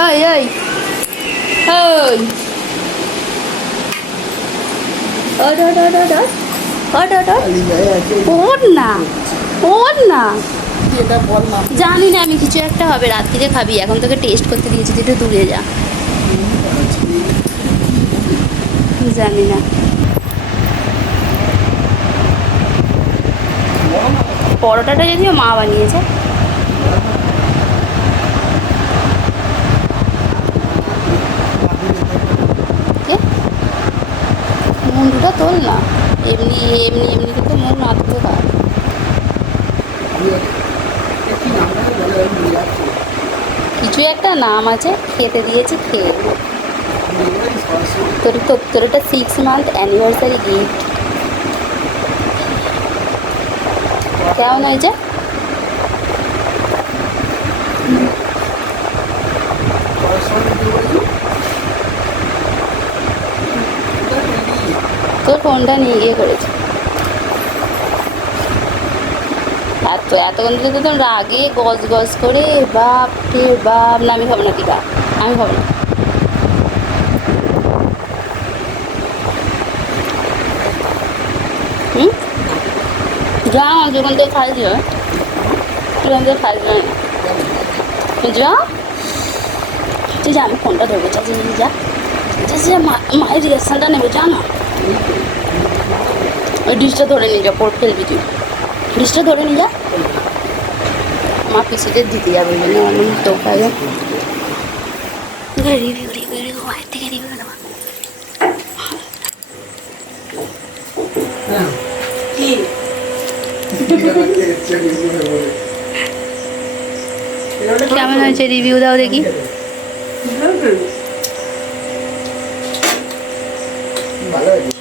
এই এই ওই ওট ওট ওট ওট ওট ওট ওট ওট না ওট না এটা বল না। জানি না আমি, কিছু একটা হবে, রাত্রিরে খাবি, এখন তোকে টেস্ট করতে দিয়েছি, তুই একটু দূরে যা। জানি না, পরোটাটা যদিও মা বানিয়েছে। মুন্ডুটা তোল না, এমনি এমনি এমনি কিন্তু মন না তুলে খা। কি নামটা বলে আমি ভুলে যাচ্ছি। কিছু একটা নাম আছে, খেতে দিয়েছি, খেয়ে নে। সরাসরি তোর এটা 6 মান্থ অ্যানিভার্সারি গিফট। কেমন হয়েছে? সরাসরি কি বলছি? তোর ফোনটা নিয়ে গিয়ে করেছে। এতক্ষণ ধরে তো তোর রাগে গজ গজ করে বাপ রে বাপ। না আমি খাবো না, কি বাপ, আমি খাবো না। হুম, যা যখন তো খাই দিও, যখন তো খাই দিও না, যা তুই যা, আমি ফোনটা ধরবো, যা যা যা যা যা, মায়ের রিয়াকশানটা নেবো, যা না। ওই ডিশটা ধরে নিয়ে যা, পড়ে ফেলবি তুই, ডিশটা ধরে নিয়ে যা। মা পিসিদের দিতে যাবে, ওই জন্য অনেক তো খাবে। রিভিউ রিভিউ রিভিউ মায়ের থেকে রিভিউ নেওয়া। হ্যাঁ কি কেমন হয়েছে রিভিউ দাও দেখি। ভালো হয়েছে।